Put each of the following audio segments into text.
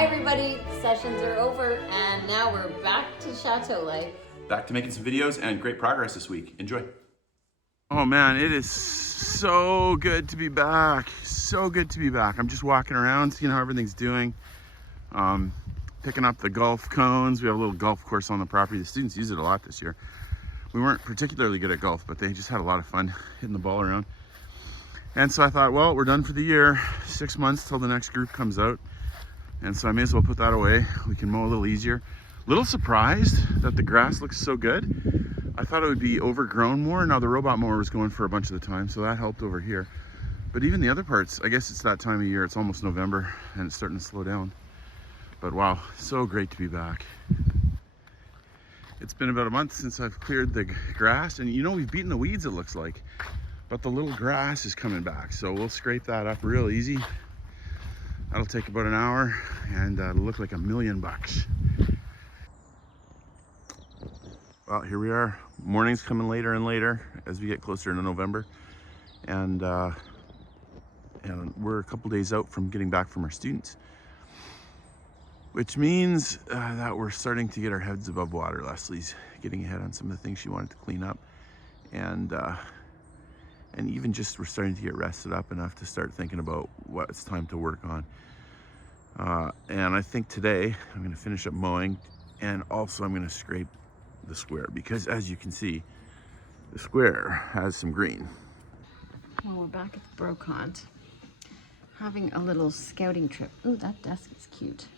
Hi everybody, sessions are over and now we're back to Chateau life. Back to making some videos and great progress this week. Enjoy. Oh man, it is so good to be back. So good to be back. I'm just walking around, seeing how everything's doing. Picking up the golf cones. We have a little golf course on the property. The students use it a lot this year. We weren't particularly good at golf, but they just had a lot of fun hitting the ball around. And so I thought, well, we're done for the year. 6 months till the next group comes out. And so I may as well put that away. We can mow a little easier. Little surprised that the grass looks so good. I thought it would be overgrown more. Now the robot mower was going for a bunch of the time, so that helped over here. But even the other parts, I guess it's that time of year. It's almost November and it's starting to slow down. But wow, so great to be back. It's been about a month since I've cleared the grass, and you know, we've beaten the weeds, it looks like. But the little grass is coming back, so we'll scrape that up real easy. That'll take about an hour, and it'll look like $1,000,000. Well, here we are. Morning's coming later and later as we get closer to November, and we're a couple days out from getting back from our students, which means that we're starting to get our heads above water. Leslie's getting ahead on some of the things she wanted to clean up, and even just we're starting to get rested up enough to start thinking about what it's time to work on. And I think today I'm going to finish up mowing, and also I'm going to scrape the square, because as you can see, the square has some green. Well, we're back at the brocante, having a little scouting trip. Ooh, that desk is cute.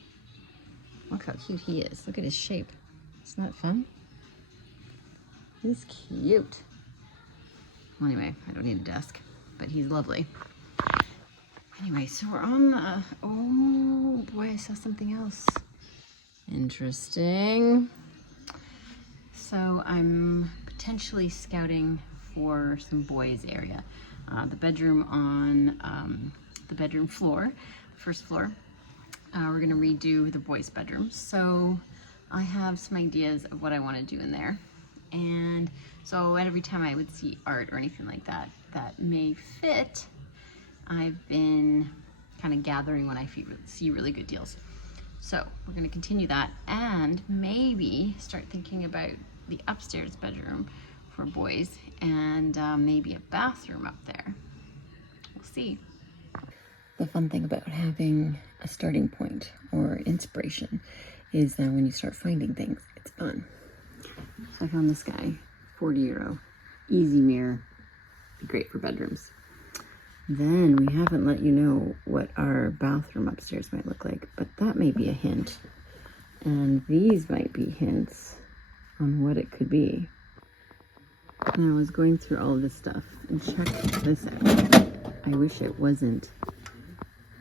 Look how cute he is. Look at his shape. Isn't that fun? He's cute. Well, anyway, I don't need a desk, but he's lovely. Anyway, so we're on the, oh boy, I saw something else. Interesting. So I'm potentially scouting for some boys area. The bedroom on the bedroom floor, first floor. We're gonna redo the boys' bedroom. So I have some ideas of what I wanna do in there. And so every time I would see art or anything like that that may fit, I've been kind of gathering when I see really good deals. So we're gonna continue that and maybe start thinking about the upstairs bedroom for boys, and maybe a bathroom up there. We'll see. The fun thing about having a starting point or inspiration is that when you start finding things, it's fun. So I found this guy, €40, easy mirror, great for bedrooms. Then we haven't let you know what our bathroom upstairs might look like, but that may be a hint. And these might be hints on what it could be. And I was going through all of this stuff and check this out. I wish it wasn't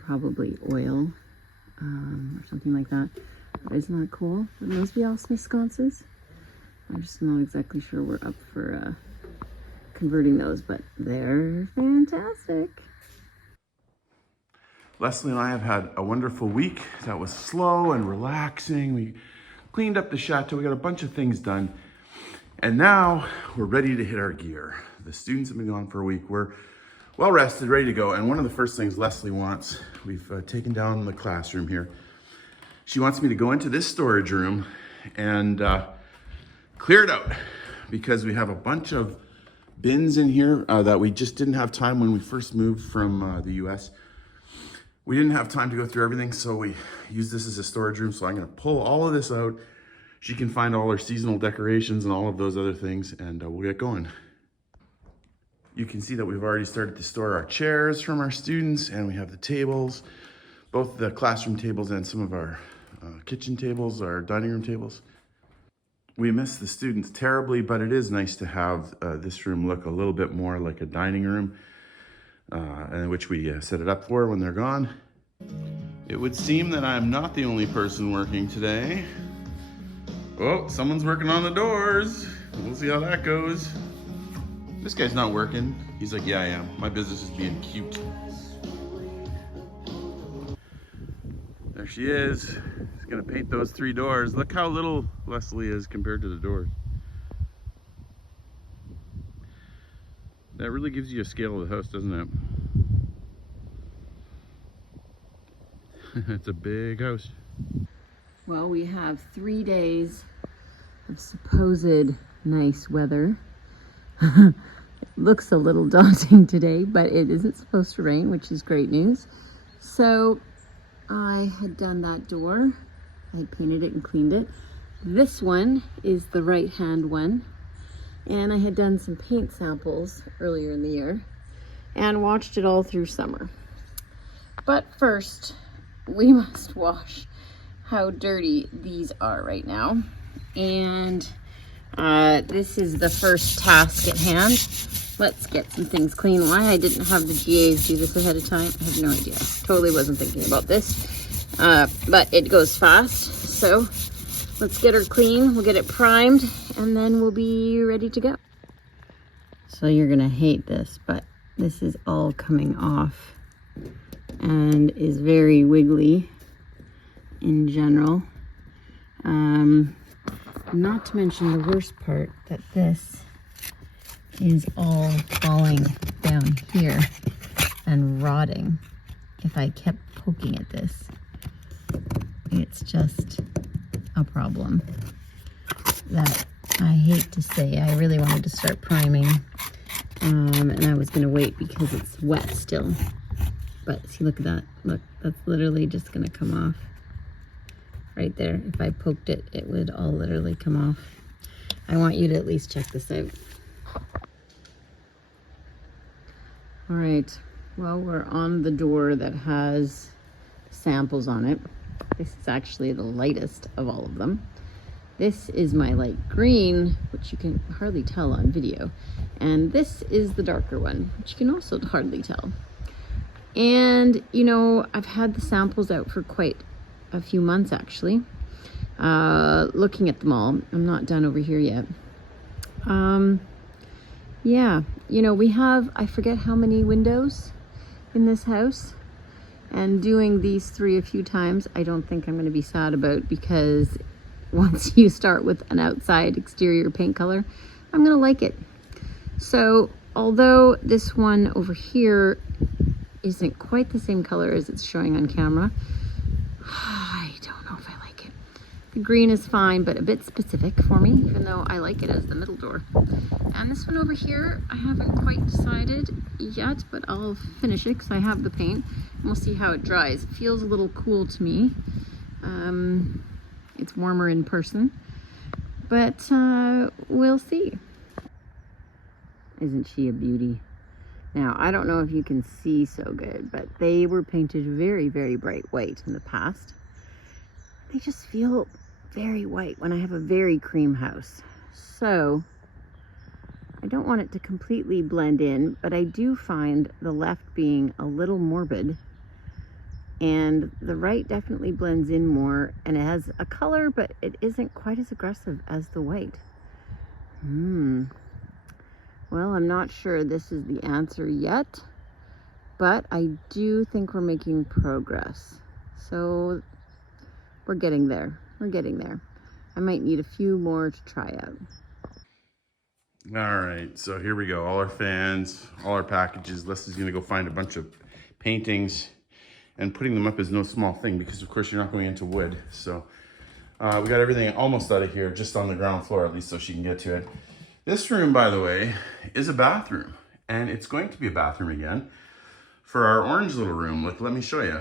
probably oil or something like that. But isn't that cool? Would those be all Smith sconces? I'm just not exactly sure we're up for converting those, but they're fantastic. Leslie and I have had a wonderful week that was slow and relaxing. We cleaned up the chateau, we got a bunch of things done, and now we're ready to hit our gear. The students have been gone for a week. We're well rested, ready to go, and one of the first things Leslie wants, we've taken down the classroom here. She wants me to go into this storage room and clear it out, because we have a bunch of bins in here that we just didn't have time when we first moved from the US. We didn't have time to go through everything, so we use this as a storage room. So I'm gonna pull all of this out. She can find all her seasonal decorations and all of those other things, and we'll get going. You can see that we've already started to store our chairs from our students, and we have the tables, both the classroom tables and some of our kitchen tables, our dining room tables. We miss the students terribly, but it is nice to have this room look a little bit more like a dining room, in which we set it up for when they're gone. It would seem that I'm not the only person working today. Oh, someone's working on the doors. We'll see how that goes. This guy's not working. He's like, yeah, I am. My business is being cute. There she is. She's gonna paint those 3 doors. Look how little Leslie is compared to the doors. That really gives you a scale of the house, doesn't it? It's a big house. Well, we have 3 days of supposed nice weather. It looks a little daunting today, but it isn't supposed to rain, which is great news. So I had done that door. I had painted it and cleaned it. This one is the right-hand one. And I had done some paint samples earlier in the year and watched it all through summer. But first, we must wash how dirty these are right now. And this is the first task at hand. Let's get some things clean. Why I didn't have the GAs do this ahead of time, I have no idea. Totally wasn't thinking about this. But it goes fast, so let's get her clean. We'll get it primed, and then we'll be ready to go. So you're gonna hate this, but this is all coming off and is very wiggly in general. Not to mention the worst part, that this is all falling down here and rotting. If I kept poking at this, it's just a problem that I hate to say. I really wanted to start priming, and I was going to wait because it's wet still. But see, look at that. Look, that's literally just going to come off right there. If I poked it, it would all literally come off. I want you to at least check this out. All right, well, we're on the door that has samples on it. This is actually the lightest of all of them. This is my light green, which you can hardly tell on video. And this is the darker one, which you can also hardly tell. And, you know, I've had the samples out for quite a few months, actually. Looking at them all. I'm not done over here yet. Yeah, you know, we have, I forget how many windows in this house. And doing these 3 a few times, I don't think I'm going to be sad about, because once you start with an outside exterior paint color, I'm going to like it. So although this one over here isn't quite the same color as it's showing on camera, I don't know if I like it. The green is fine, but a bit specific for me, even though I like it as the middle door. And this one over here, I haven't quite decided yet, but I'll finish it because I have the paint, and we'll see how it dries. It feels a little cool to me. It's warmer in person, but we'll see. Isn't she a beauty? Now, I don't know if you can see so good, but they were painted very, very bright white in the past. They just feel very white when I have a very cream house. So I don't want it to completely blend in, but I do find the left being a little morbid, and the right definitely blends in more, and it has a color, but it isn't quite as aggressive as the white. Well, I'm not sure this is the answer yet, but I do think we're making progress. So we're getting there. We're getting there. I might need a few more to try out. All right, so here we go. All our fans, all our packages. Leslie's gonna go find a bunch of paintings, and putting them up is no small thing, because of course you're not going into wood. So we got everything almost out of here, just on the ground floor at least, so she can get to it. This room, by the way, is a bathroom, and it's going to be a bathroom again for our orange little room. Look, let me show you.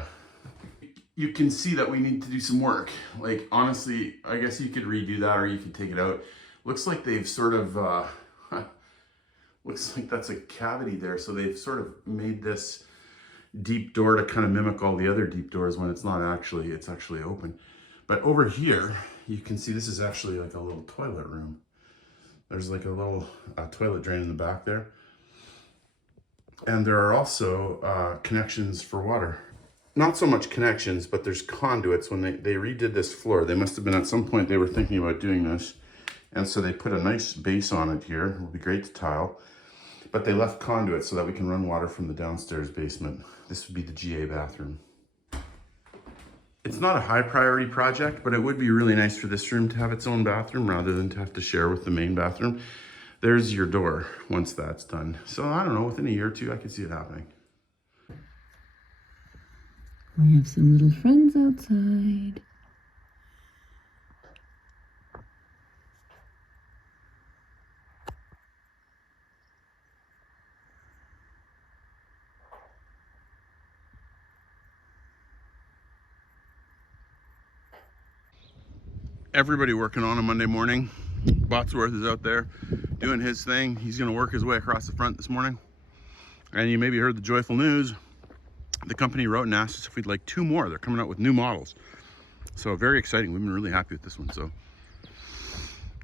You can see that we need to do some work. Like, honestly, I guess you could redo that, or you could take it out. Looks like they've sort of, looks like that's a cavity there. So they've sort of made this deep door to kind of mimic all the other deep doors when it's not actually, it's actually open. But over here, you can see this is actually like a little toilet room. There's like a little toilet drain in the back there. And there are also connections for water. Not so much connections, but there's conduits. When they redid this floor, they must have been at some point they were thinking about doing this. And so they put a nice base on it here. It will be great to tile. But they left conduits so that we can run water from the downstairs basement. This would be the GA bathroom. It's not a high priority project, but it would be really nice for this room to have its own bathroom rather than to have to share with the main bathroom. There's your door once that's done. So I don't know, within a year or two, I could see it happening. We have some little friends outside. Everybody working on a Monday morning. Botsworth is out there doing his thing. He's gonna work his way across the front this morning. And you maybe heard the joyful news. The company wrote and asked us if we'd like 2 more. They're coming out with new models. So very exciting. We've been really happy with this one. So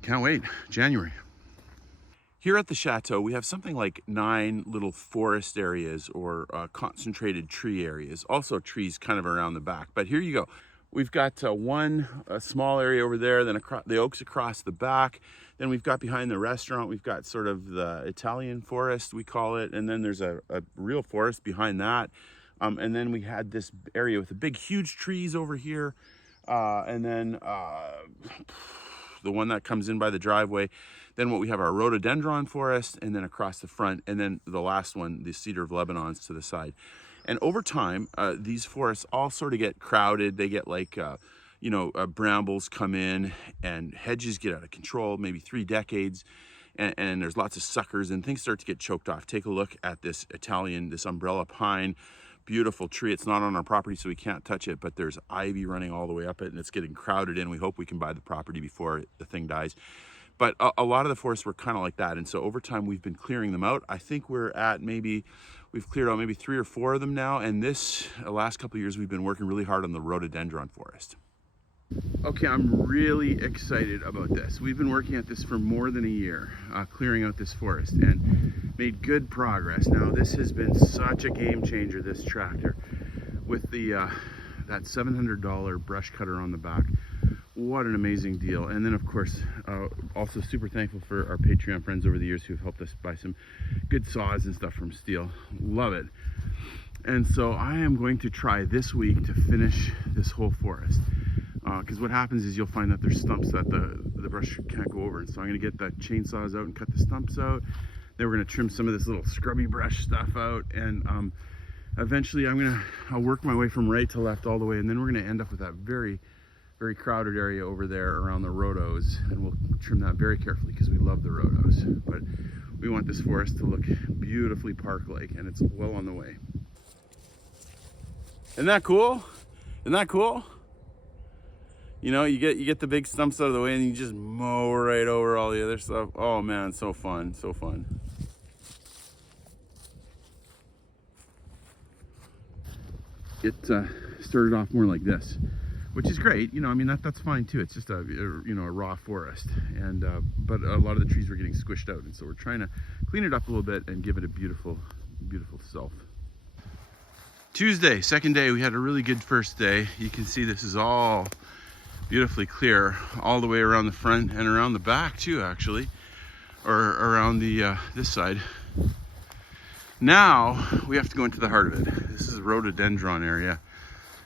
can't wait, January. Here at the Chateau, we have something like 9 little forest areas or concentrated tree areas. Also trees kind of around the back, but here you go. We've got one small area over there, then the oaks across the back. Then we've got behind the restaurant, we've got sort of the Italian forest, we call it. And then there's a real forest behind that. And then we had this area with the big, huge trees over here. And then the one that comes in by the driveway. Then what we have our rhododendron forest, and then across the front. And then the last one, the cedar of Lebanon's to the side. And over time, these forests all sort of get crowded. They get like, brambles come in and hedges get out of control, maybe 3 decades. And there's lots of suckers and things start to get choked off. Take a look at this this umbrella pine, beautiful tree. It's not on our property, so we can't touch it, but there's ivy running all the way up it and it's getting crowded in. We hope we can buy the property before the thing dies. But a lot of the forests were kind of like that. And so over time, we've been clearing them out. I think we're at we've cleared out maybe 3 or 4 of them now. And the last couple of years, we've been working really hard on the rhododendron forest. Okay, I'm really excited about this. We've been working at this for more than a year, clearing out this forest, and made good progress. Now, this has been such a game changer, this tractor, with that $700 brush cutter on the back. What an amazing deal. And then of course, also super thankful for our Patreon friends over the years who've helped us buy some good saws and stuff from Steel. Love it. And so I am going to try this week to finish this whole forest. Because what happens is you'll find that there's stumps that the brush can't go over. And so I'm gonna get the chainsaws out and cut the stumps out. Then we're gonna trim some of this little scrubby brush stuff out. And eventually I'll work my way from right to left all the way. And then we're gonna end up with that very crowded area over there around the rhodos, and we'll trim that very carefully because we love the rhodos. But we want this forest to look beautifully park-like, and it's well on the way. Isn't that cool? Isn't that cool? You know, you get the big stumps out of the way and you just mow right over all the other stuff. Oh man, so fun, so fun. It started off more like this, which is great. You know, I mean, that's fine too. It's just a raw forest, and but a lot of the trees were getting squished out, and so we're trying to clean it up a little bit and give it a beautiful self. Tuesday, second day. We had a really good first day. You can see this is all beautifully clear all the way around the front and around the back too, actually, or around the this side. Now we have to go into the heart of it. This is a rhododendron area.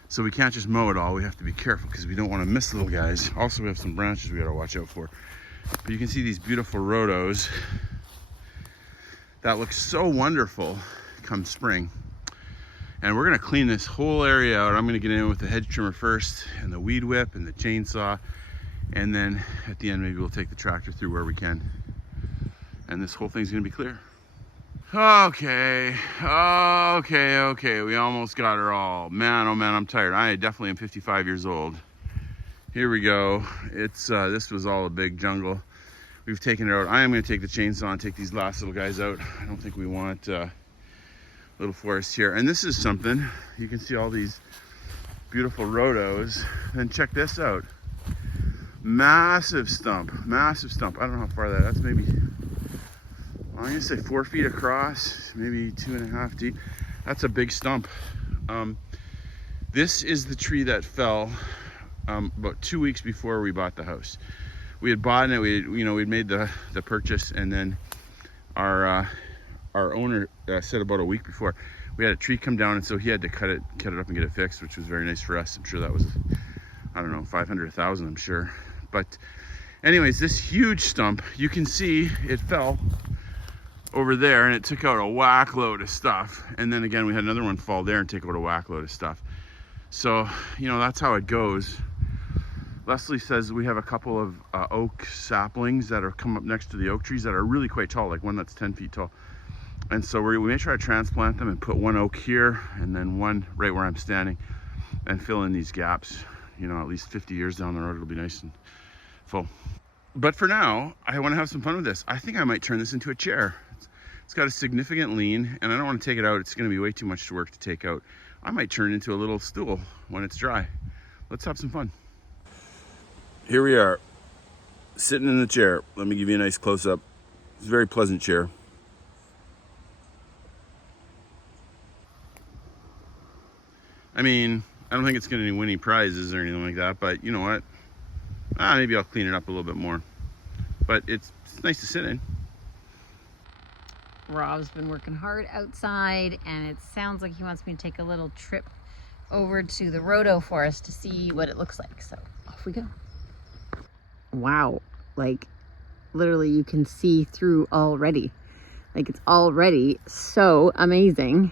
So we can't just mow it all. We have to be careful because we don't want to miss little guys. Also, we have some branches we got to watch out for. But you can see these beautiful rhodos that look so wonderful come spring. And we're going to clean this whole area out. I'm going to get in with the hedge trimmer first, and the weed whip and the chainsaw. And then at the end, maybe we'll take the tractor through where we can. And this whole thing's going to be clear. Okay, we almost got her all. Man, oh man, I'm tired. I definitely am 55 years old. Here we go. It's this was all a big jungle. We've taken it out. I am going to take the chainsaw and take these last little guys out. I don't think we want little forest here. And this is something. You can see all these beautiful rhodos. And check this out. Massive stump. I don't know how far that's maybe, I'm gonna say 4 feet across, maybe 2.5 deep. That's a big stump. This is the tree that fell about 2 weeks before we bought the house. We had bought it, we'd made the purchase, and then our owner said about a week before we had a tree come down, and so he had to cut it up and get it fixed, which was very nice for us. I'm sure that was, I don't know, 500,000, I'm sure. But anyways, this huge stump, you can see it fell over there and it took out a whack load of stuff. And then again, we had another one fall there and take out a whack load of stuff. So, that's how it goes. Leslie says we have a couple of oak saplings that are come up next to the oak trees that are really quite tall, like one that's 10 feet tall. And so we may try to transplant them and put one oak here and then one right where I'm standing and fill in these gaps. At least 50 years down the road, it'll be nice and full. But for now, I want to have some fun with this. I think I might turn this into a chair. It's got a significant lean, and I don't want to take it out. It's going to be way too much work to take out. I might turn it into a little stool when it's dry. Let's have some fun. Here we are, sitting in the chair. Let me give you a nice close-up. It's a very pleasant chair. I mean, I don't think it's going to win any prizes or anything like that, but you know what? Maybe I'll clean it up a little bit more. But it's nice to sit in. Rob's been working hard outside, and it sounds like he wants me to take a little trip over to the Rhodo forest to see what it looks like. So off we go. Wow, like literally you can see through already. Like it's already so amazing.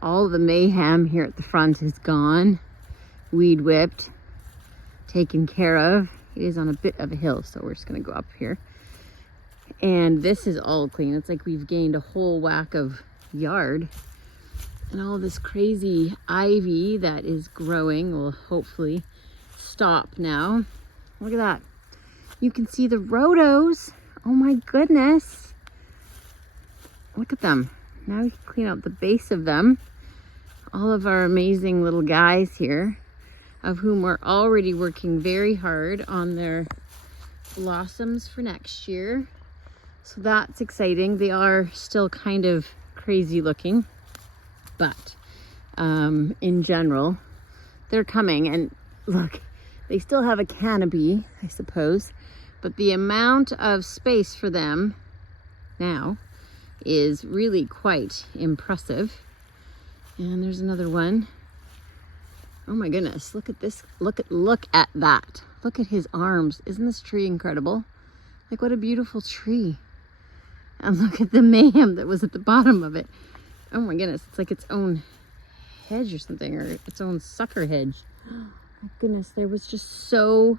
All the mayhem here at the front is gone, weed whipped, taken care of. It is on a bit of a hill, so we're just gonna go up here. And this is all clean. It's like we've gained a whole whack of yard. And all this crazy ivy that is growing will hopefully stop now. Look at that. You can see the rhodos. Oh my goodness. Look at them. Now we can clean out the base of them. All of our amazing little guys here, of whom we're already working very hard on their blossoms for next year. So that's exciting. They are still kind of crazy looking, but in general, they're coming. And look, they still have a canopy, I suppose, but the amount of space for them now is really quite impressive. And there's another one. Oh my goodness, look at this. Look at that. Look at his arms. Isn't this tree incredible? Like, what a beautiful tree. And look at the mayhem that was at the bottom of it. Oh my goodness, it's like its own hedge or something, or its own sucker hedge. My goodness, there was just so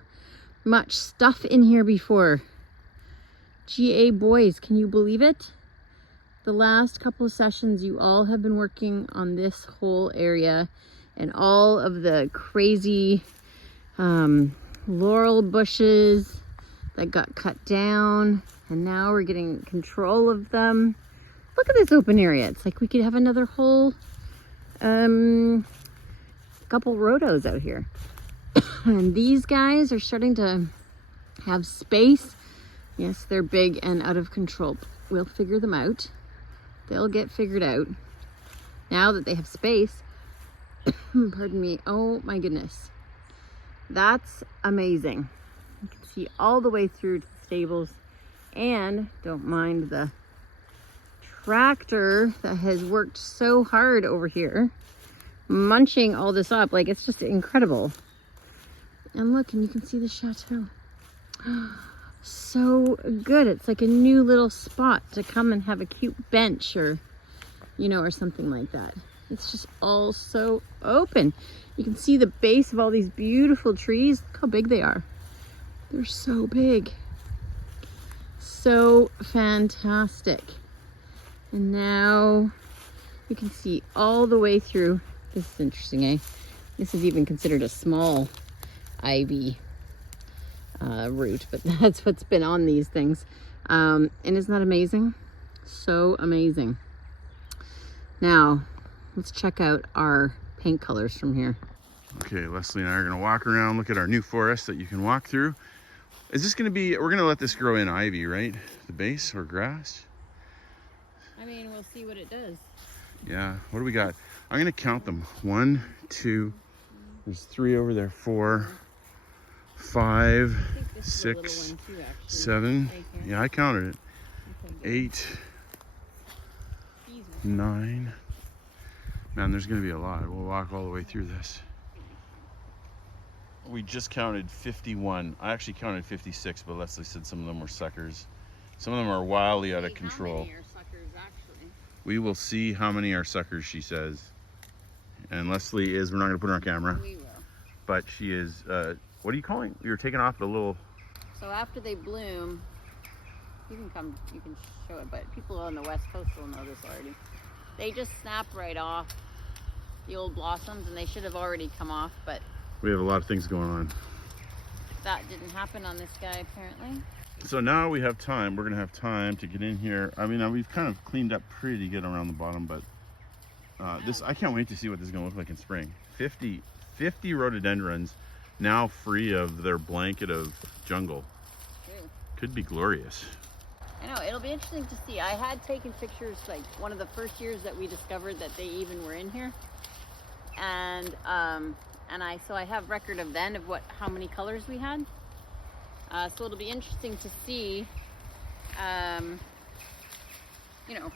much stuff in here before. GA boys, can you believe it? The last couple of sessions, you all have been working on this whole area and all of the crazy laurel bushes that got cut down, and now we're getting control of them. Look at this open area. It's like we could have another whole couple rhodos out here. And these guys are starting to have space. Yes, they're big and out of control. We'll figure them out. They'll get figured out now that they have space. Pardon me. Oh my goodness. That's amazing. You can see all the way through to the stables, and don't mind the tractor that has worked so hard over here, munching all this up. Like, it's just incredible. And look, and you can see the chateau. So good. It's like a new little spot to come and have a cute bench, or, you know, or something like that. It's just all so open. You can see the base of all these beautiful trees. Look how big they are. They're so big. So fantastic. And now you can see all the way through. This is interesting, eh? This is even considered a small ivy root, but that's what's been on these things. And isn't that amazing? So amazing. Now, let's check out our paint colors from here. Okay, Leslie and I are gonna walk around, look at our new forest that you can walk through. Is this gonna be, we're gonna let this grow in ivy, right? The base, or grass? I mean, we'll see what it does. Yeah, what do we got? I'm gonna count them. 1, 2, there's 3 over there, 4, 5, 6, 7. Yeah, I counted it. 8, 9. Man, there's gonna be a lot. We'll walk all the way through this. We just counted 51. I actually counted 56, but Leslie said some of them were suckers. Some of them are wildly out of control. How many are suckers, actually? We will see how many are suckers, she says. And Leslie is, we're not gonna put her on camera. We will. But she is, what are you calling? You're taking off the little... So after they bloom, you can show it, but people on the West Coast will know this already. They just snap right off the old blossoms, and they should have already come off, but... We have a lot of things going on. that didn't happen on this guy, apparently. So now we have time. We're gonna have time to get in here. I mean, we've kind of cleaned up pretty good around the bottom, but this, I can't wait to see what this is gonna look like in spring. 50 rhododendrons now free of their blanket of jungle. True. Could be glorious. I know, it'll be interesting to see. I had taken pictures like one of the first years that we discovered that they even were in here. And so I have record of then of how many colors we had. So it'll be interesting to see, you know,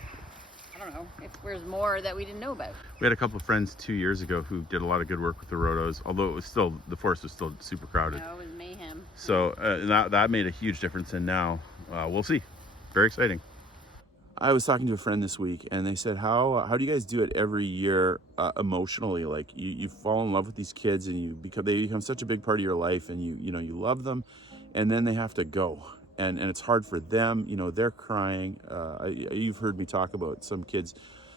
I don't know if there's more that we didn't know about. We had a couple of friends 2 years ago who did a lot of good work with the rhodos, although it was still, the forest was still super crowded. No, it was mayhem. So that made a huge difference, and now we'll see. Very exciting. I was talking to a friend this week, and they said, how do you guys do it every year emotionally? Like you fall in love with these kids, and they become such a big part of your life, and you love them, and then they have to go, and it's hard for them. You know, they're crying. You've heard me talk about some kids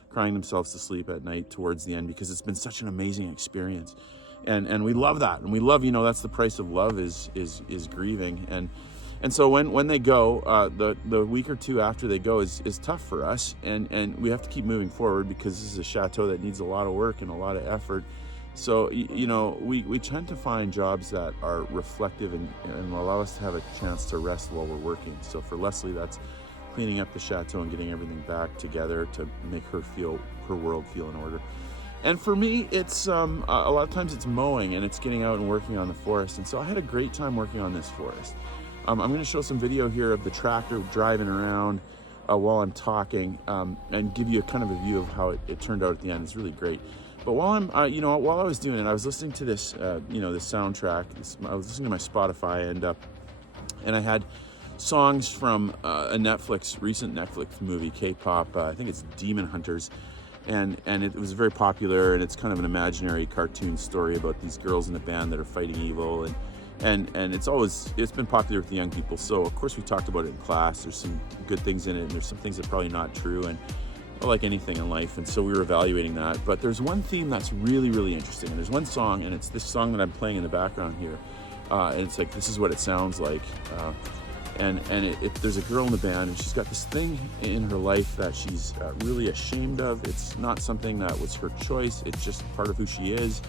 crying themselves to sleep at night towards the end because it's been such an amazing experience, and we love that, and we love, you know, that's the price of love is grieving. And so when they go, the week or two after they go is tough for us, and we have to keep moving forward because this is a chateau that needs a lot of work and a lot of effort. So, you know, we tend to find jobs that are reflective and allow us to have a chance to rest while we're working. So for Leslie, that's cleaning up the chateau and getting everything back together to make her world feel in order. And for me, it's a lot of times it's mowing, and it's getting out and working on the forest. And so I had a great time working on this forest. I'm going to show some video here of the tractor driving around while I'm talking, and give you a kind of a view of how it turned out at the end. It's really great. But while I was doing it, I was listening to this, this soundtrack. I was listening to my Spotify, and I had songs from a recent Netflix movie, K-pop. I think it's Demon Hunters, and it was very popular. And it's kind of an imaginary cartoon story about these girls in a band that are fighting evil, and it's been popular with the young people. So of course we talked about it in class. There's some good things in it, and there's some things that are probably not true, and like anything in life. And so we were evaluating that. But there's one theme that's really, really interesting. And there's one song, and it's this song that I'm playing in the background here. And it's like, this is what it sounds like. There's a girl in the band, and she's got this thing in her life that she's really ashamed of. It's not something that was her choice. It's just part of who she is,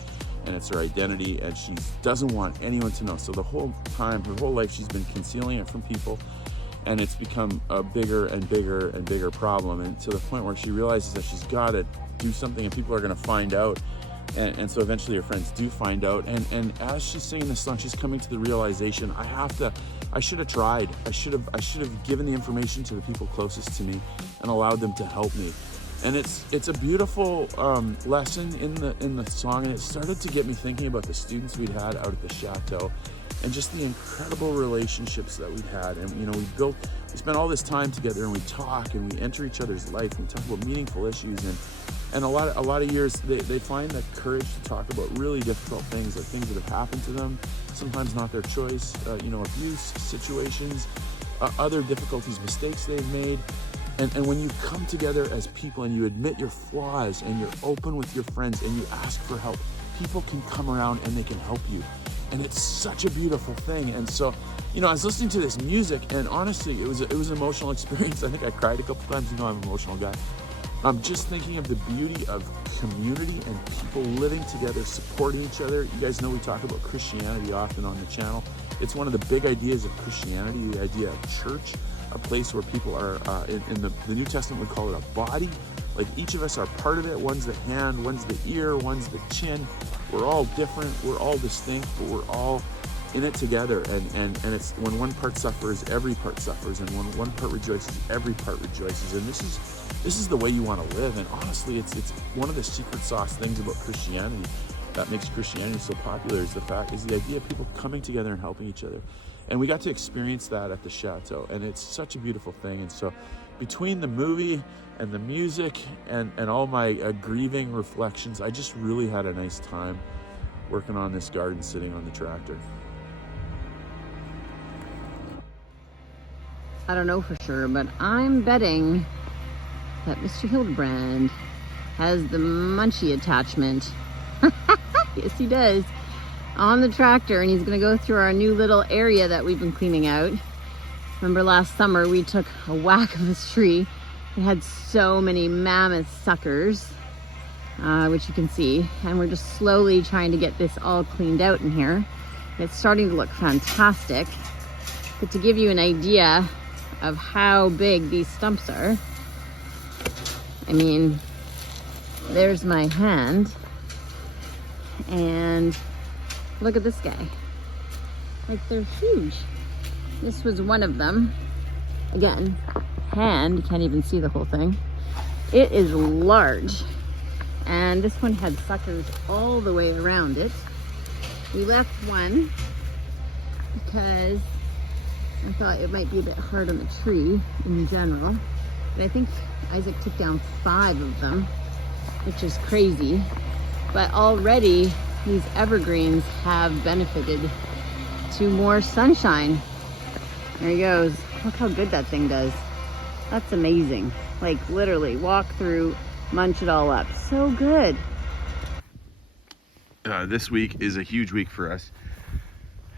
and it's her identity, and she doesn't want anyone to know. So the whole time, her whole life, she's been concealing it from people, and it's become a bigger and bigger and bigger problem, and to the point where she realizes that she's got to do something, and people are going to find out. And so eventually her friends do find out, and as she's singing this song, she's coming to the realization, I should have tried. I should have given the information to the people closest to me and allowed them to help me. And it's a beautiful lesson in the song, and it started to get me thinking about the students we'd had out at the Chateau, and just the incredible relationships that we'd had. And we spent all this time together, and we talk, and we enter each other's life, and we talk about meaningful issues, and a lot of years they find the courage to talk about really difficult things, like things that have happened to them, sometimes not their choice, abuse situations, other difficulties, mistakes they've made. And when you come together as people and you admit your flaws and you're open with your friends and you ask for help, people can come around and they can help you. And it's such a beautiful thing. And so, I was listening to this music, and honestly, it was an emotional experience. I think I cried a couple times. I'm an emotional guy. I'm just thinking of the beauty of community and people living together, supporting each other. You guys know we talk about Christianity often on the channel. It's one of the big ideas of Christianity, the idea of church, a place where people are, in the New Testament we call it a body. Like each of us are part of it. One's the hand, one's the ear, one's the chin. We're all different, we're all distinct, but we're all in it together. And it's when one part suffers, every part suffers. And when one part rejoices, every part rejoices. And this is the way you want to live. And honestly, it's one of the secret sauce things about Christianity that makes Christianity so popular is the idea of people coming together and helping each other. And we got to experience that at the Chateau, and it's such a beautiful thing. And so between the movie and the music and all my grieving reflections, I just really had a nice time working on this garden, sitting on the tractor. I don't know for sure, but I'm betting that Mr. Hildebrand has the munchie attachment. Yes, he does. on the tractor, and he's gonna go through our new little area that we've been cleaning out. Remember last summer we took a whack of this tree. It had so many mammoth suckers, which you can see, and we're just slowly trying to get this all cleaned out in here. It's starting to look fantastic. But to give you an idea of how big these stumps are, I mean, there's my hand, and look at this guy. Like, they're huge. This was one of them. Again, hand, you can't even see the whole thing. It is large. And this one had suckers all the way around it. We left one because I thought it might be a bit hard on the tree in general. But I think Isaac took down 5 of them, which is crazy. But already these evergreens have benefited to more sunshine. There he goes. Look how good that thing does. That's amazing. Like, literally walk through, munch it all up. So good. This week is a huge week for us.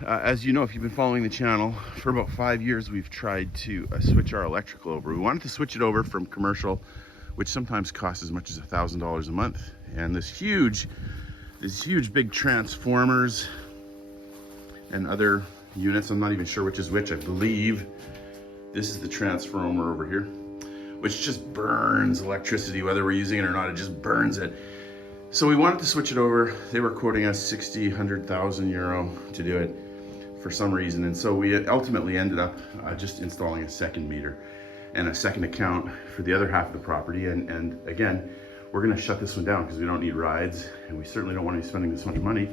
As you know, if you've been following the channel, for about 5 years we've tried to switch our electrical over. We wanted to switch it over from commercial, which sometimes costs as much as $1,000 a month, and these huge big transformers and other units. I'm not even sure which is which. I believe this is the transformer over here, which just burns electricity, whether we're using it or not. It just burns it. So we wanted to switch it over. They were quoting us 60, 100,000 euro to do it for some reason. And so we ultimately ended up just installing a second meter and a second account for the other half of the property. And again, we're gonna shut this one down because we don't need rides, and we certainly don't want to be spending this much money.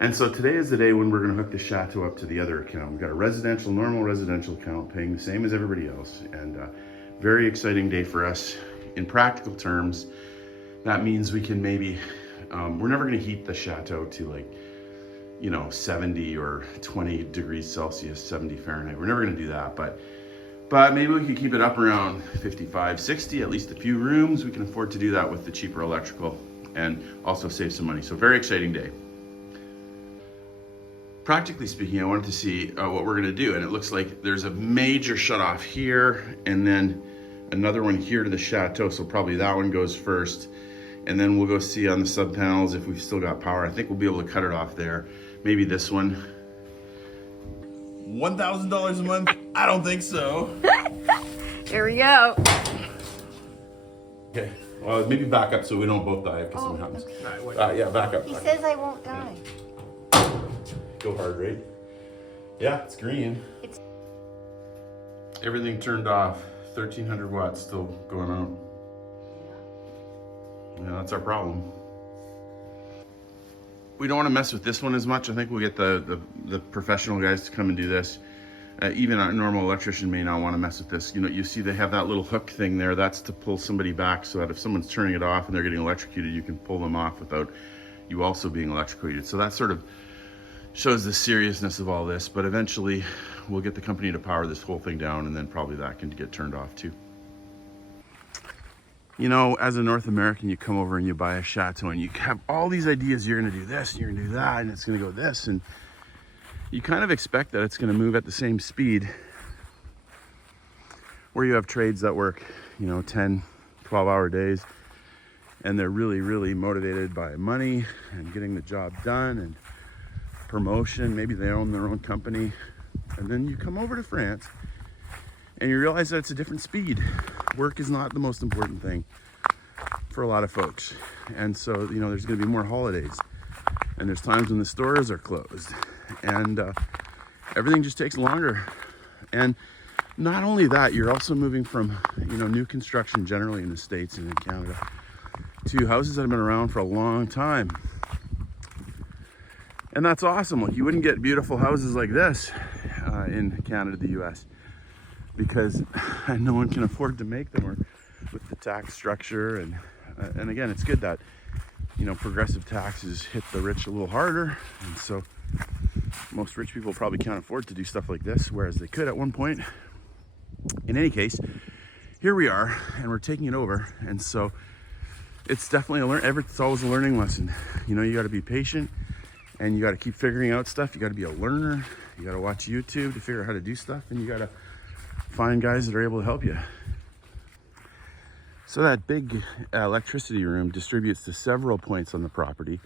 And so today is the day when we're gonna hook the Chateau up to the other account. We've got a residential, normal residential account paying the same as everybody else. And very exciting day for us. In practical terms, that means we can maybe, we're never gonna heat the Chateau to, like, you know, 70 or 20 degrees Celsius, 70 Fahrenheit. We're never gonna do that, but maybe we can keep it up around 55, 60, at least a few rooms. We can afford to do that with the cheaper electrical and also save some money. So very exciting day. Practically speaking, I wanted to see what we're gonna do, and it looks like there's a major shut off here and then another one here to the Chateau, so probably that one goes first. And then we'll go see on the sub panels if we've still got power. I think we'll be able to cut it off there. Maybe this one. $1,000 a month? I don't think so. Here we go. Okay, well, maybe back up so we don't both die if something happens. Okay. Yeah, back up. He says I won't die. Go hard, right? Yeah, it's green. Everything turned off. 1,300 watts still going on. Yeah, that's our problem. We don't want to mess with this one as much. I think we'll get the professional guys to come and do this. Even a normal electrician may not want to mess with this. You know, you see they have that little hook thing there. That's to pull somebody back so that if someone's turning it off and they're getting electrocuted, you can pull them off without you also being electrocuted. So that sort of shows the seriousness of all this. But eventually we'll get the company to power this whole thing down, and then probably that can get turned off too. You know, as a North American, you come over and you buy a Chateau and you have all these ideas. You're gonna do this, and you're gonna do that, and it's gonna go this. And you kind of expect that it's gonna move at the same speed, where you have trades that work, you know, 10, 12-hour days, and they're really, really motivated by money and getting the job done and promotion. Maybe they own their own company. And then you come over to France and you realize that it's a different speed. Work is not the most important thing for a lot of folks. And so, you know, there's gonna be more holidays, and there's times when the stores are closed, and everything just takes longer. And not only that, you're also moving from, you know, new construction generally in the States and in Canada to houses that have been around for a long time. And that's awesome. Like, you wouldn't get beautiful houses like this in Canada, the US, because no one can afford to make them, or with the tax structure. And again, it's good that, you know, progressive taxes hit the rich a little harder. And so most rich people probably can't afford to do stuff like this, whereas they could at one point. In any case, here we are, and we're taking it over. And so it's definitely it's always a learning lesson. You know, you got to be patient and you got to keep figuring out stuff. You got to be a learner. You got to watch YouTube to figure out how to do stuff, and you got to find guys that are able to help you. So that big electricity room distributes to several points on the property,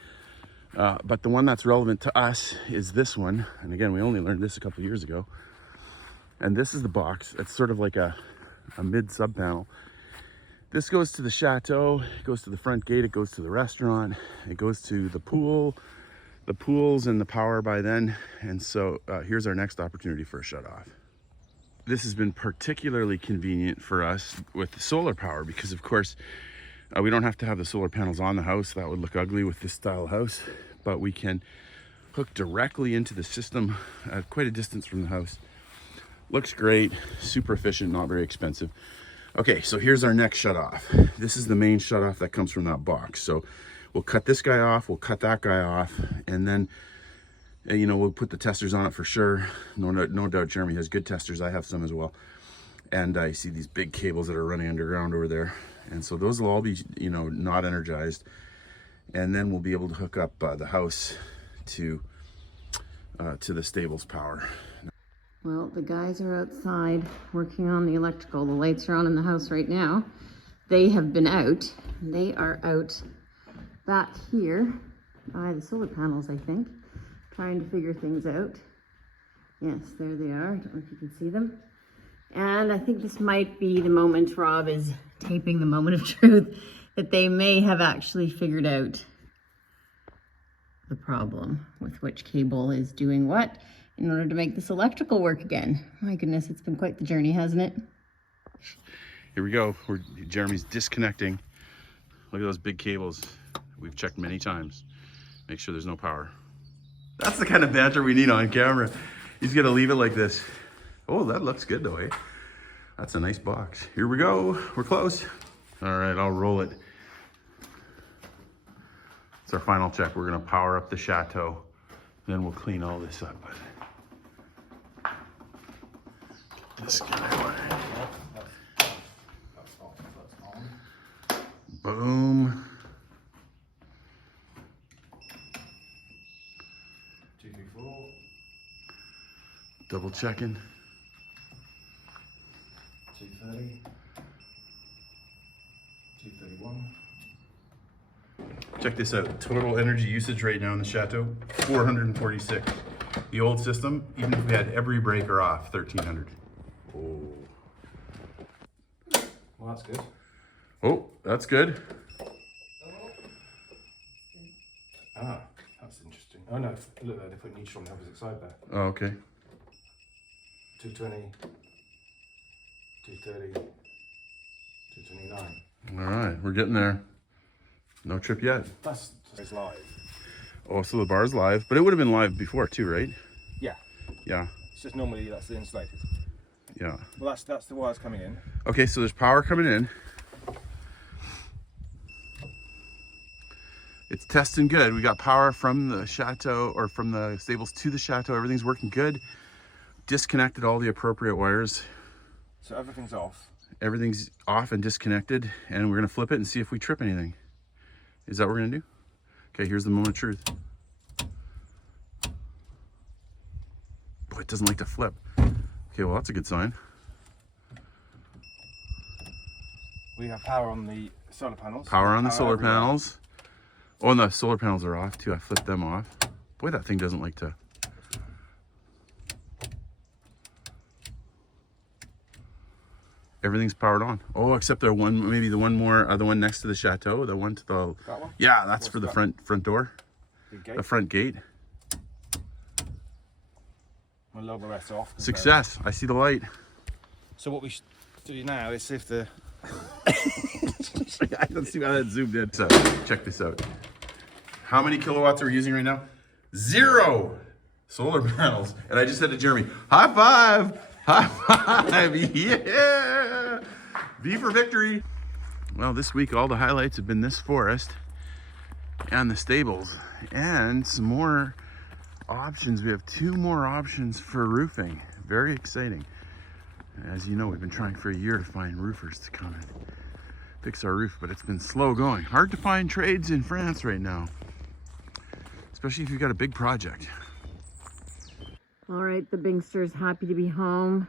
but the one that's relevant to us is this one. And again, we only learned this a couple of years ago. And this is the box. It's sort of like a mid sub panel. This goes to the chateau, it goes to the front gate, it goes to the restaurant, it goes to the pool, the pools and the power by then. And so here's our next opportunity for a shut off. This has been particularly convenient for us with the solar power because of course we don't have to have the solar panels on the house. That would look ugly with this style house, but we can hook directly into the system at quite a distance from the house. Looks great, super efficient, not very expensive. Okay, so here's our next shut off. This is the main shut off that comes from that box. So we'll cut this guy off, we'll cut that guy off, and then, you know, we'll put the testers on it for sure. No doubt Jeremy has good testers. I have some as well. And I see these big cables that are running underground over there. And so those will all be, you know, not energized. And then we'll be able to hook up the house to the stable's power. Well, the guys are outside working on the electrical. The lights are on in the house right now. They have been out. They are out back here by the solar panels, I think, trying to figure things out. Yes, there they are. I don't know if you can see them. And I think this might be the moment Rob is taping the moment of truth, that they may have actually figured out the problem with which cable is doing what in order to make this electrical work again. My goodness, it's been quite the journey, hasn't it? Here we go. Jeremy's disconnecting. Look at those big cables. We've checked many times. Make sure there's no power. That's the kind of banter we need on camera. He's gonna leave it like this. Oh, that looks good though, eh? That's a nice box. Here we go. We're close. All right, I'll roll it. It's our final check. We're gonna power up the chateau. Then we'll clean all this up. This guy away. Boom. 2, 3, 4. Double checking. 230. 231. Check this out. Total energy usage right now in the chateau, 446. The old system, even if we had every breaker off, 1300. Oh. Well, that's good. Oh, that's good. Ah, that's interesting. Oh no, look there, they put neutral on the opposite side there. Oh, okay. 220, 230, 229. All right, we're getting there. No trip yet. That's live. Oh, so the bar's live, but it would have been live before too, right? Yeah. Yeah, It's just normally that's the insulated. yeah. Well, that's the wires coming in. Okay, so there's power coming in. It's testing good. We got power from the chateau, or from the stables to the chateau. Everything's working good. Disconnected all the appropriate wires. So everything's off. Everything's off and disconnected, and we're gonna flip it and see if we trip anything. Is that what we're gonna do? Okay, here's the moment of truth. Boy, it doesn't like to flip. Okay, well, that's a good sign. We have power on the solar panels. Power on the solar everywhere. panels. Oh, and the solar panels are off too. I flipped them off. Boy, that thing doesn't like to. Everything's powered on. Oh, except the one, maybe the one more, the one next to the chateau, the one to the. That one? Yeah, that's What's for the that? front door, The gate. the front gate. We'll log the rest off. Success. I see the light. So what we should do now is see if the Let's see how that zoomed in. So, check this out. How many kilowatts are we using right now? 0 solar panels. And I just said to Jeremy, high five, high five, yeah. V for victory. Well, this week all the highlights have been this forest and the stables and some more options. We have 2 more options for roofing. Very exciting. As you know, we've been trying for a year to find roofers to come and fix our roof, but it's been slow going. Hard to find trades in France right now. especially if you've got a big project. All right, the Bingster's happy to be home.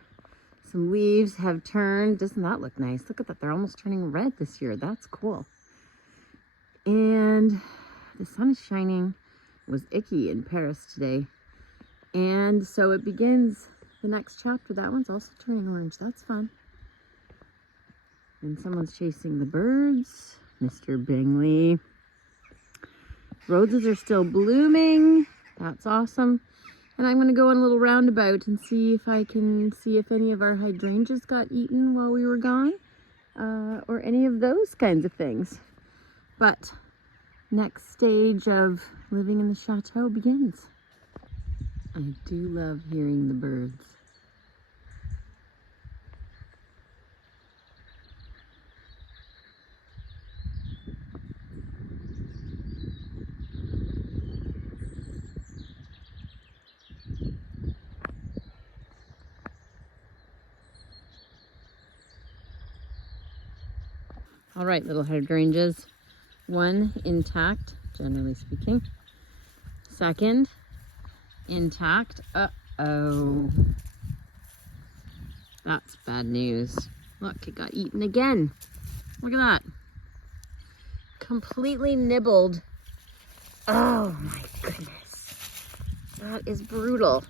Some leaves have turned. Doesn't that look nice? Look at that. They're almost turning red this year. That's cool. And the sun is shining. It was icky in Paris today. And so it begins the next chapter. That one's also turning orange. That's fun. And someone's chasing the birds. Mr. Bingley. Roses are still blooming. That's awesome. And I'm going to go on a little roundabout and see if I can see if any of our hydrangeas got eaten while we were gone. Or any of those kinds of things. But next stage of living in the chateau begins. I do love hearing the birds. All right, little hydrangeas. One intact, generally speaking. Second, intact. Uh-oh. That's bad news. Look, it got eaten again. Look at that. Completely nibbled. Oh my goodness. That is brutal.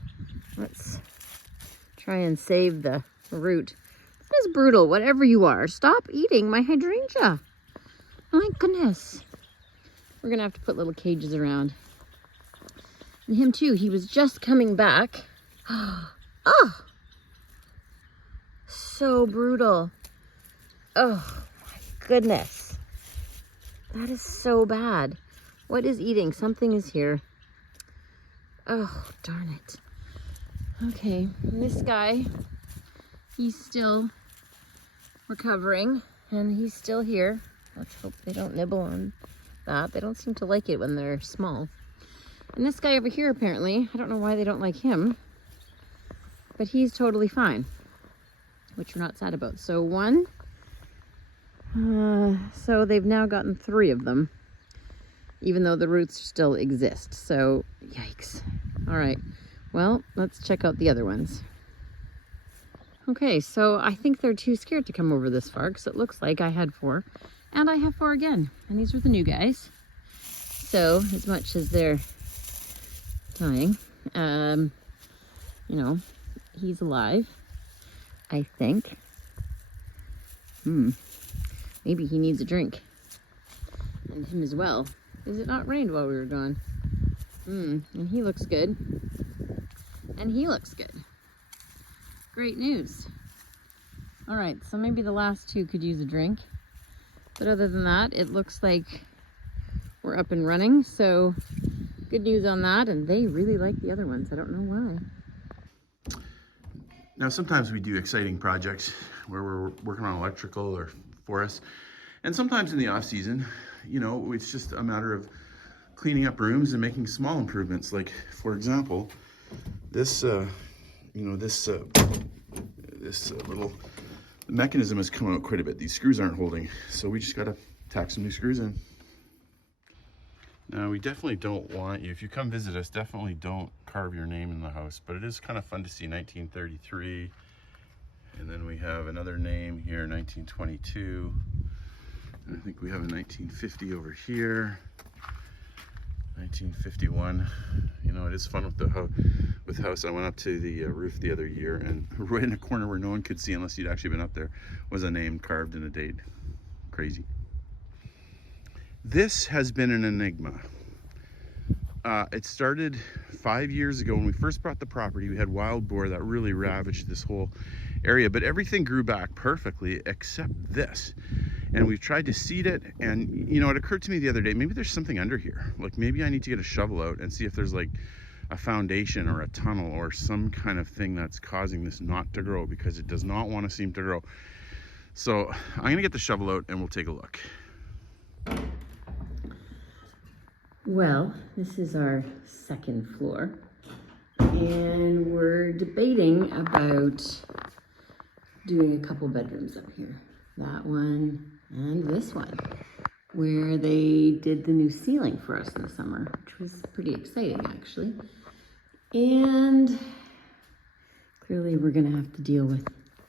Let's try and save the root. That is brutal, whatever you are. Stop eating my hydrangea. My goodness. We're gonna have to put little cages around. And him too, he was just coming back. Oh, so brutal. Oh my goodness. That is so bad. What is eating? Something is here. Oh, darn it. Okay, and this guy, he's still recovering and he's still here. Let's hope they don't nibble on that. They don't seem to like it when they're small. And this guy over here, apparently, I don't know why they don't like him, but he's totally fine, which we're not sad about. So so they've now gotten 3 of them, even though the roots still exist. So, yikes. All right, well, let's check out the other ones. Okay, so I think they're too scared to come over this far because it looks like I had 4, and I have 4 again. And these were the new guys. So, as much as they're dying, you know, he's alive, I think. Maybe he needs a drink. And him as well. Is it not rained while we were gone? And he looks good. And he looks good. Great news. All right, so maybe the last 2 could use a drink. But other than that, it looks like we're up and running. So good news on that. And they really like the other ones. I don't know why. Now, sometimes we do exciting projects where we're working on electrical or forest. And sometimes in the off season, you know, it's just a matter of cleaning up rooms and making small improvements. Like, for example, this, this little mechanism has come out quite a bit. These screws aren't holding. So we just got to tack some new screws in. Now, we definitely don't want you, if you come visit us, definitely don't carve your name in the house, but it is kind of fun to see 1933. And then we have another name here, 1922. And I think we have a 1950 over here. 1951. You know, it is fun with the house. I went up to the roof the other year, and right in a corner where no one could see unless you'd actually been up there was a name carved and a date. Crazy. This has been an enigma. It started 5 years ago when we first bought the property. We had wild boar that really ravaged this whole area, but everything grew back perfectly except this. And we've tried to seed it, and you know, it occurred to me the other day, maybe there's something under here. Like, maybe I need to get a shovel out and see if there's like a foundation or a tunnel or some kind of thing that's causing this not to grow, because it does not want to seem to grow. So I'm gonna get the shovel out and we'll take a look. Well, this is our 2nd floor, and we're debating about doing a couple bedrooms up here. That one and this one. where they did the new ceiling for us in the summer, which was pretty exciting actually. And clearly we're gonna have to deal with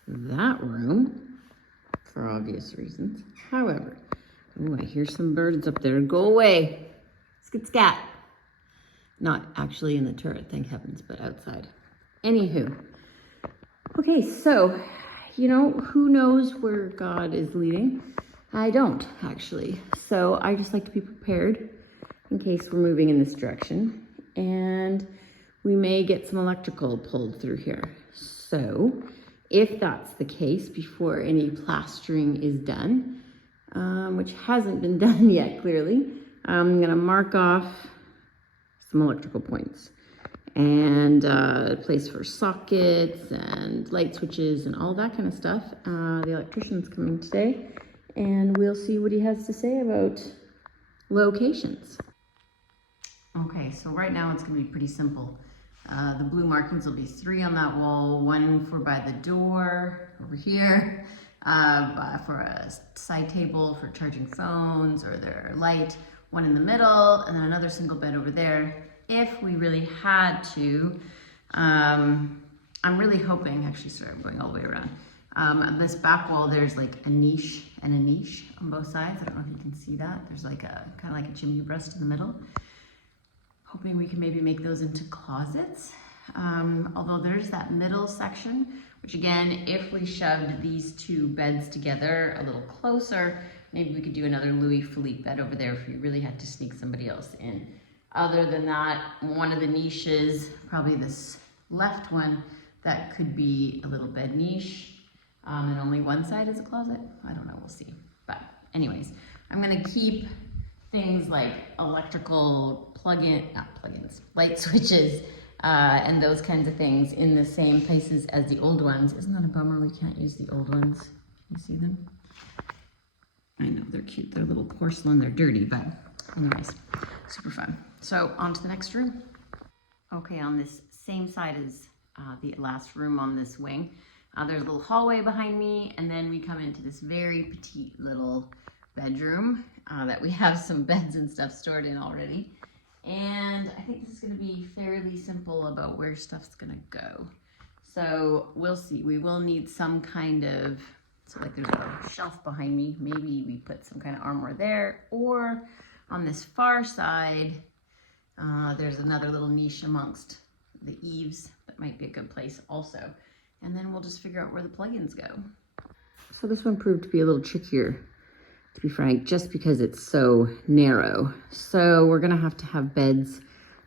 that room for obvious reasons. However, oh, I hear some birds up there. Go away. Scat scat. Not actually in the turret, thank heavens, but outside. Anywho. Okay, so, you know, who knows where God is leading? I don't, actually. So I just like to be prepared in case we're moving in this direction. And we may get some electrical pulled through here. So if that's the case, before any plastering is done, which hasn't been done yet, clearly, I'm gonna mark off some electrical points and a place for sockets and light switches and all that kind of stuff. The electrician's coming today and we'll see what he has to say about locations. Okay, so right now it's gonna be pretty simple. The blue markings will be 3 on that wall, 1 for by the door over here, for a side table for charging phones or their light, 1 in the middle, and then another single bed over there. If we really had to, I'm really hoping, actually, sorry, I'm going all the way around. This back wall, there's like a niche and a niche on both sides. I don't know if you can see that. There's like a, kind of like a chimney breast in the middle. Hoping we can maybe make those into closets. Although there's that middle section, which again, if we shoved these 2 beds together a little closer, maybe we could do another Louis Philippe bed over there if we really had to sneak somebody else in. Other than that, one of the niches, probably this left one, that could be a little bed niche, and only one side is a closet. I don't know, we'll see. But anyways, I'm gonna keep things like electrical light switches, and those kinds of things in the same places as the old ones. Isn't that a bummer we can't use the old ones? Can you see them? I know, they're cute. They're little porcelain, they're dirty, but anyways, super fun. So on to the next room. Okay, on this same side as the last room on this wing, there's a little hallway behind me, and then we come into this very petite little bedroom that we have some beds and stuff stored in already. And I think this is gonna be fairly simple about where stuff's gonna go. So we'll see. We will need some kind of, so like there's a shelf behind me. Maybe we put some kind of armoire there, or on this far side, there's another little niche amongst the eaves that might be a good place also. And then we'll just figure out where the plugins go. So this one proved to be a little trickier, to be frank, just because it's so narrow. So we're gonna have to have beds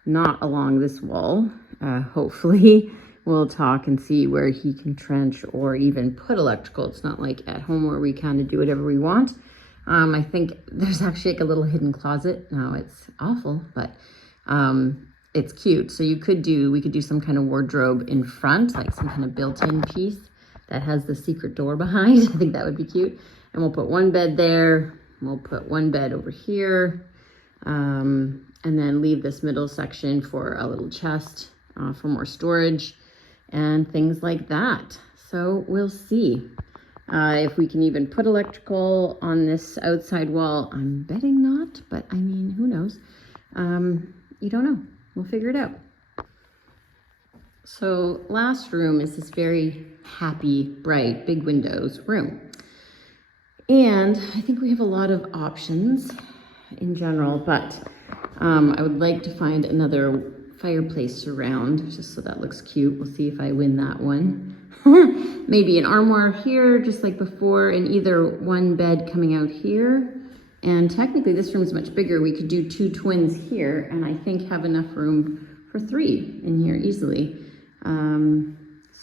not along this wall. Hopefully we'll talk and see where he can trench or even put electrical. It's not like at home where we kind of do whatever we want. I think there's actually like a little hidden closet. Now it's awful, but it's cute. So we could do some kind of wardrobe in front, like some kind of built-in piece that has the secret door behind. I think that would be cute. And we'll put 1 bed there. We'll put 1 bed over here. And then leave this middle section for a little chest for more storage and things like that. So we'll see. If we can even put electrical on this outside wall. I'm betting not, but I mean, who knows? You don't know. We'll figure it out. So last room is this very happy, bright, big windows room. And I think we have a lot of options in general, but I would like to find another fireplace surround, just so that looks cute. We'll see if I win that one. Maybe an armoire here, just like before, and either 1 bed coming out here. And technically this room is much bigger. We could do 2 twins here, and I think have enough room for 3 in here easily.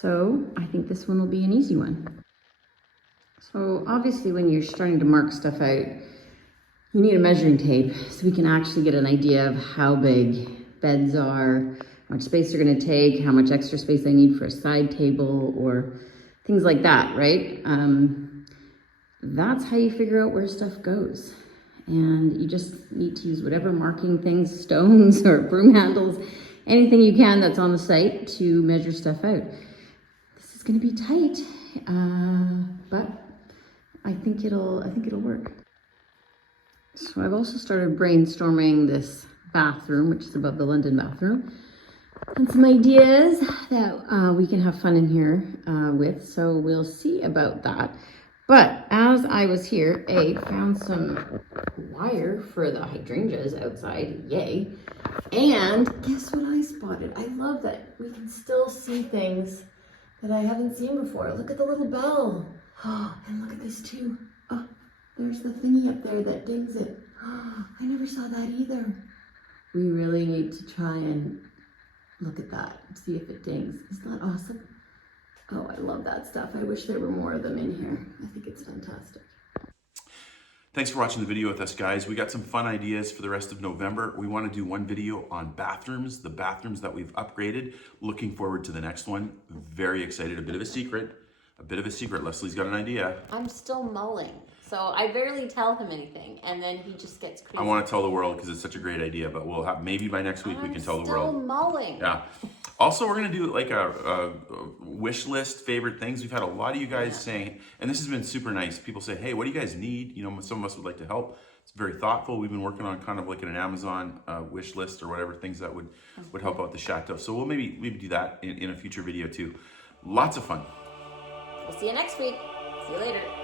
So I think this one will be an easy one. So obviously when you're starting to mark stuff out, you need a measuring tape so we can actually get an idea of how big beds are, how much space they're gonna take, how much extra space they need for a side table or things like that, right? That's how you figure out where stuff goes. And you just need to use whatever marking things, stones or broom handles, anything you can that's on the site to measure stuff out. This is gonna be tight, but I think it'll work. So I've also started brainstorming this bathroom, which is above the London bathroom, and some ideas that we can have fun in here with. So we'll see about that. But as I was here, found some wire for the hydrangeas outside, yay. And guess what I spotted? I love that we can still see things that I haven't seen before. Look at the little bell. Oh, and look at this too. Oh, there's the thingy up there that dings it. Oh, I never saw that either. We really need to try and look at that, see if it dings. Isn't that awesome? Oh, I love that stuff. I wish there were more of them in here. I think it's fantastic. Thanks for watching the video with us, guys. We got some fun ideas for the rest of November. We want to do one video on bathrooms, the bathrooms that we've upgraded. Looking forward to the next one. Very excited. A bit of a secret. Leslie's got an idea. I'm still mulling, so I barely tell him anything, and then he just gets crazy. I want to tell the world because it's such a great idea, but we'll have, maybe by next week we can tell the world. I'm still mulling. Yeah. Also, we're going to do like a wish list, favorite things. We've had a lot of you guys saying, and this has been super nice. People say, hey, what do you guys need? You know, some of us would like to help. It's very thoughtful. We've been working on kind of like an Amazon wish list or whatever, things that would help out the Chateau. So we'll maybe do that in a future video too. Lots of fun. We'll see you next week. See you later.